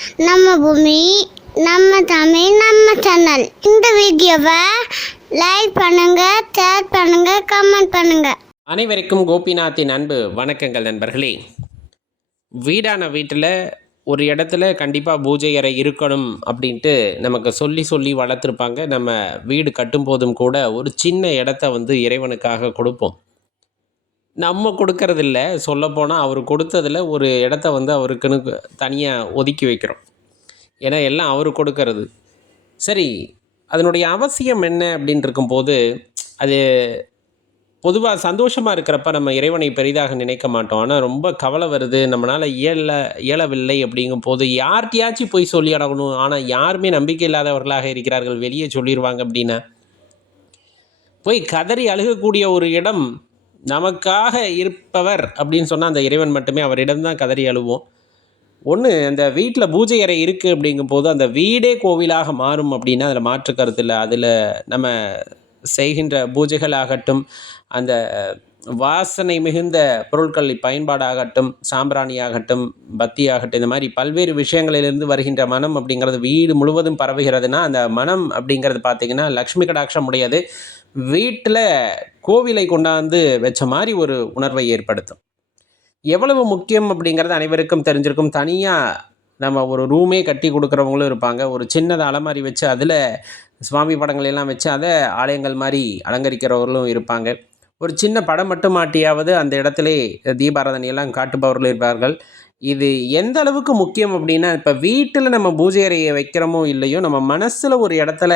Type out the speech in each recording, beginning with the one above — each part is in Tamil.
நம்ம பூமி, நம்ம தமிழ், நம்ம சேனல். இந்த வீடியோவை லைக் பண்ணுங்க, ஷேர் பண்ணுங்க, கமெண்ட் பண்ணுங்க. அனைவருக்கும் கோபிநாத்தின் அன்பு வணக்கங்கள் நண்பர்களே. வீட்டில் ஒரு இடத்துல கண்டிப்பாக பூஜை அறை இருக்கணும் அப்படின்ட்டு நமக்கு சொல்லி வளர்த்துருப்பாங்க. நம்ம வீடு கட்டும்போதும் கூட ஒரு சின்ன இடத்த இறைவனுக்காக கொடுப்போம். நம்ம கொடுக்கறதில்ல, சொல்லப்போனால் அவர் கொடுத்ததில் ஒரு இடத்த அவருக்குன்னு தனியாக ஒதுக்கி வைக்கிறோம். ஏன்னா எல்லாம் அவர் கொடுக்கறது. சரி, அதனுடைய அவசியம் என்ன அப்படின்னு இருக்கும்போது, அது பொதுவாக சந்தோஷமாக இருக்கிறப்ப நம்ம இறைவனை பெரிதாக நினைக்க மாட்டோம். ஆனால் ரொம்ப கவலை வருது, நம்மளால் இயலவில்லை அப்படிங்கும் போது யார்கிட்டையாச்சும் போய் சொல்லி அடங்கணும். ஆனால் யாருமே நம்பிக்கை இல்லாதவர்களாக இருக்கிறார்கள். வெளியே சொல்லிடுவாங்க அப்படின்னா போய் கதறி அழுகக்கூடிய ஒரு இடம் நமக்காக இருப்பவர் அப்படின்னு சொன்னால் அந்த இறைவன் மட்டுமே. அவரிடம்தான் கதறி அழுவோம். ஒன்று, அந்த வீட்டில் பூஜை அறை இருக்குது அப்படிங்கும்போது அந்த வீடே கோவிலாக மாறும் அப்படின்னா அதில் மாற்று கருத்து இல்லை. அதில் நம்ம செய்கின்ற பூஜைகள் ஆகட்டும், அந்த வாசனை மிகுந்த பொருட்கள் பயன்பாடாகட்டும், சாம்பிராணி ஆகட்டும், பத்தி ஆகட்டும், இந்த மாதிரி பல்வேறு விஷயங்களிலிருந்து வருகின்ற மனம் அப்படிங்கிறது வீடு முழுவதும் பரவுகிறதுனா அந்த மனம் அப்படிங்கிறது பார்த்திங்கன்னா லக்ஷ்மி கடாட்சம் உடையது. வீட்டில் கோவிலை கொண்டாந்து வச்ச மாதிரி ஒரு உணர்வை ஏற்படுத்தும். எவ்வளவு முக்கியம் அப்படிங்கிறது அனைவருக்கும் தெரிஞ்சிருக்கும். தனியாக நம்ம ஒரு ரூமே கட்டி கொடுக்குறவங்களும் இருப்பாங்க. ஒரு சின்னதை அலமாரி வச்சு அதில் சுவாமி படங்களெல்லாம் வச்சு அதை ஆலயங்கள் மாதிரி அலங்கரிக்கிறவர்களும் இருப்பாங்க. ஒரு சின்ன படம் மட்டும் மாட்டியாவது அந்த இடத்துல தீபாராதனையெல்லாம் காட்டுபவர்களும் இருப்பார்கள். இது எந்த அளவுக்கு முக்கியம் அப்படின்னா, இப்போ வீட்டில் நம்ம பூஜை அறையை வைக்கிறோமோ இல்லையோ, நம்ம மனசில் ஒரு இடத்துல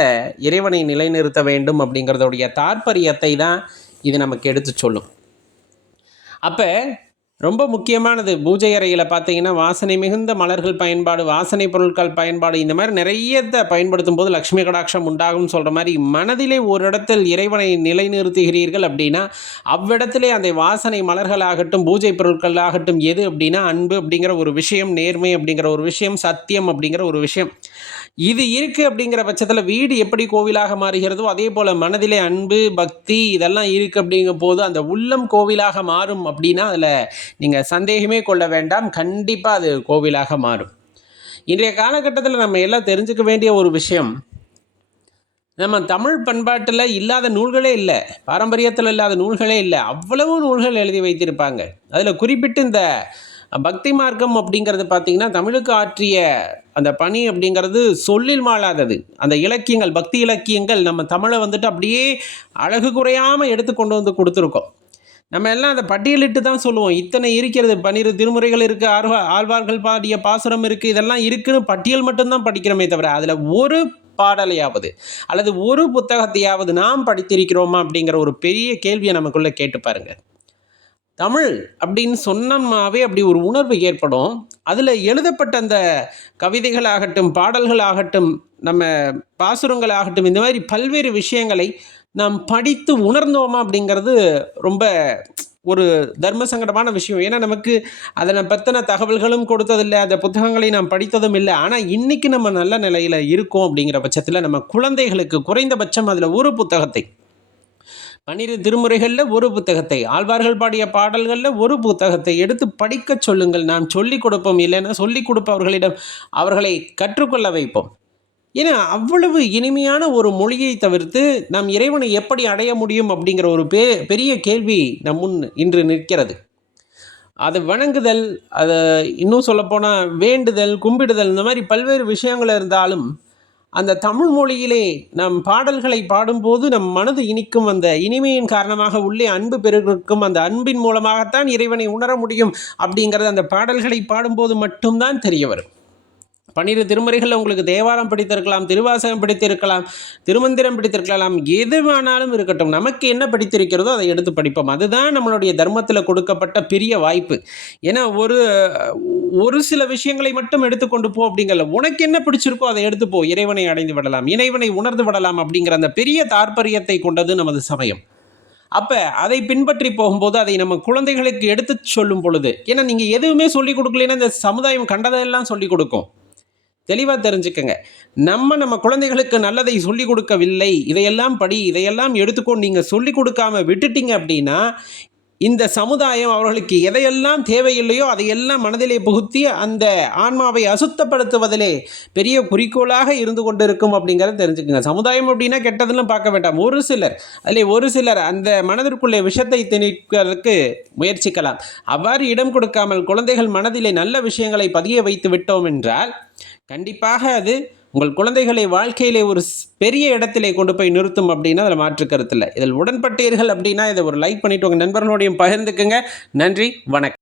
இறைவனை நிலைநிறுத்த வேண்டும் அப்படிங்கிறதுடைய தாற்பயத்தை தான் இது நமக்கு எடுத்து சொல்லும். அப்போ ரொம்ப முக்கியமானது பூஜை அறையில் பார்த்தீங்கன்னா வாசனை மிகுந்த மலர்கள் பயன்பாடு, வாசனை பொருட்கள் பயன்பாடு, இந்த மாதிரி நிறையத்தை பயன்படுத்தும் போது லக்ஷ்மி கடாட்சம் உண்டாகும்னு சொல்கிற மாதிரி மனதிலே ஒரு இடத்தில் இறைவனை நிலைநிறுத்துகிறீர்கள் அப்படின்னா அவ்விடத்திலே அந்த வாசனை மலர்களாகட்டும், பூஜை பொருட்கள் ஆகட்டும், எது அப்படின்னா அன்பு அப்படிங்கிற ஒரு விஷயம், நேர்மை அப்படிங்கிற ஒரு விஷயம், சத்தியம் அப்படிங்கிற ஒரு விஷயம், இது இருக்குது. அப்படிங்கிற பட்சத்தில் வீடு எப்படி கோவிலாக மாறுகிறதோ அதே போல் மனதிலே அன்பு, பக்தி இதெல்லாம் இருக்குது அப்படிங்கும் போது அந்த உள்ளம் கோவிலாக மாறும் அப்படின்னா அதில் நீங்கள் சந்தேகமே கொள்ள வேண்டாம். கண்டிப்பாக அது கோவிலாக மாறும். இன்றைய காலகட்டத்தில் நம்ம எல்லாம் தெரிஞ்சுக்க வேண்டிய ஒரு விஷயம், நம்ம தமிழ் பண்பாட்டில் இல்லாத நூல்களே இல்லை, பாரம்பரியத்தில் இல்லாத நூல்களே இல்லை. அவ்வளவு நூல்கள் எழுதி வைத்திருப்பாங்க. அதில் குறிப்பிட்டு இந்த பக்தி மார்க்கம் அப்படிங்கிறது பார்த்திங்கன்னா தமிழுக்கு ஆற்றிய அந்த பணி அப்படிங்கிறது சொல்லில் மாளாதது. அந்த இலக்கியங்கள், பக்தி இலக்கியங்கள் நம்ம தமிழை அப்படியே அழகு குறையாமல் எடுத்து கொண்டு கொடுத்துருக்கோம். நம்ம எல்லாம் அதை பட்டியலிட்டு தான் சொல்லுவோம். இத்தனை இருக்கிறது, 12 திருமுறைகள் இருக்குது, ஆழ்வார்கள் பாடிய பாசுரம் இருக்குது, இதெல்லாம் இருக்குதுன்னு பட்டியல் மட்டும்தான் படிக்கிறோமே தவிர அதில் ஒரு பாடலையாவது அல்லது ஒரு புத்தகத்தையாவது நாம் படித்திருக்கிறோமா அப்படிங்கிற ஒரு பெரிய கேள்வியை நமக்குள்ளே கேட்டு பாருங்கள். தமிழ் அப்படின்னு சொன்னோம்னாவே அப்படி ஒரு உணர்வு ஏற்படும். அதில் எழுதப்பட்ட அந்த கவிதைகள் ஆகட்டும், பாடல்கள் ஆகட்டும், நம்ம பாசுரங்கள் ஆகட்டும், இந்த மாதிரி பல்வேறு விஷயங்களை நாம் படித்து உணர்ந்தோமா அப்படிங்கிறது ரொம்ப ஒரு தர்ம சங்கடமான விஷயம். ஏன்னா நமக்கு அதனை பற்றின தகவல்களும் கொடுத்ததில்லை, அந்த புத்தகங்களை நாம் படித்ததும் இல்லை. ஆனால் இன்றைக்கி நம்ம நல்ல நிலையில் இருக்கோம் அப்படிங்கிற பட்சத்தில் நம்ம குழந்தைகளுக்கு குறைந்தபட்சம் அதில் ஒரு புத்தகத்தை, 12 திருமுறைகளில் ஒரு புத்தகத்தை, ஆழ்வார்கள் பாடிய பாடல்களில் ஒரு புத்தகத்தை எடுத்து படிக்க சொல்லுங்கள். நாம் சொல்லிக் கொடுப்போம், இல்லைன்னா சொல்லிக் கொடுப்பவர்களிடம் அவர்களை கற்றுக்கொள்ள வைப்போம். ஏன்னா அவ்வளவு இனிமையான ஒரு மொழியை தவிர்த்து நாம் இறைவனை எப்படி அடைய முடியும் அப்படிங்கிற ஒரு பெரிய கேள்வி நம் முன் இன்று நிற்கிறது. அது வணங்குதல், அதை இன்னும் சொல்லப்போனால் வேண்டுதல், கும்பிடுதல், இந்த மாதிரி பல்வேறு விஷயங்கள் இருந்தாலும் அந்த தமிழ் மொழியிலே நம் பாடல்களை பாடும்போது நம் மனது இனிக்கும். அந்த இனிமையின் காரணமாக உள்ளே அன்பு பெருகும். அந்த அன்பின் மூலமாகத்தான் இறைவனை உணர முடியும் அப்படிங்கிறது அந்த பாடல்களை பாடும்போது மட்டும்தான் தெரிய வரும். 12 திருமுறைகளில் உங்களுக்கு தேவாரம் பிடித்திருக்கலாம், திருவாசகம் பிடித்திருக்கலாம், திருமந்திரம் பிடித்திருக்கலாம், எது வேணாலும் இருக்கட்டும். நமக்கு என்ன பிடித்திருக்கிறதோ அதை எடுத்து படிப்போம். அதுதான் நம்மளுடைய தர்மத்தில் கொடுக்கப்பட்ட பெரிய வாய்ப்பு. ஏன்னா ஒரு சில விஷயங்களை மட்டும் எடுத்துக்கொண்டு போ அப்படிங்கல, உனக்கு என்ன பிடிச்சிருக்கோ அதை எடுத்துப்போ, இறைவனை அடைந்து விடலாம், இறைவனை உணர்ந்து விடலாம் அப்படிங்கிற அந்த பெரிய தாற்பயத்தை கொண்டது நமது சமயம். அப்போ அதை பின்பற்றி போகும்போது அதை நம்ம குழந்தைகளுக்கு எடுத்து சொல்லும் பொழுது, ஏன்னா நீங்கள் எதுவுமே சொல்லிக் கொடுக்கலன்னா இந்த சமுதாயம் கண்டதெல்லாம் சொல்லிக் கொடுக்கும். தெளிவாக தெரிஞ்சுக்கங்க. நம்ம குழந்தைகளுக்கு நல்லதை சொல்லிக் கொடுக்கவில்லை, இதையெல்லாம் படி, இதையெல்லாம் எடுத்துக்கொண்டு நீங்கள் சொல்லிக் கொடுக்காம விட்டுட்டீங்க அப்படின்னா இந்த சமுதாயம் அவர்களுக்கு எதையெல்லாம் தேவையில்லையோ அதையெல்லாம் மனதிலே புகுத்தி அந்த ஆன்மாவை அசுத்தப்படுத்துவதிலே பெரிய குறிக்கோளாக இருந்து கொண்டிருக்கும் அப்படிங்கிறத தெரிஞ்சுக்குங்க. சமுதாயம் அப்படின்னா கெட்டதெல்லாம் பார்க்க வேண்டாம். ஒரு சிலர் அந்த மனதிற்குள்ளே விஷத்தை திணிக்கிறதுக்கு முயற்சிக்கலாம். அவ்வாறு இடம் கொடுக்காமல் குழந்தைகள் மனதிலே நல்ல விஷயங்களை பதிய வைத்து விட்டோம் என்றால் கண்டிப்பாக அது உங்கள் குழந்தைகளை வாழ்க்கையிலே ஒரு பெரிய இடத்திலே கொண்டு போய் நிறுத்தும் அப்படின்னா அதில் மாற்று கருத்து இல்லை. இதில் உடன்பட்டீர்கள் அப்படின்னா இதை ஒரு லைக் பண்ணிவிட்டு உங்கள் நண்பர்களோடையும் பகிர்ந்துக்குங்க. நன்றி, வணக்கம்.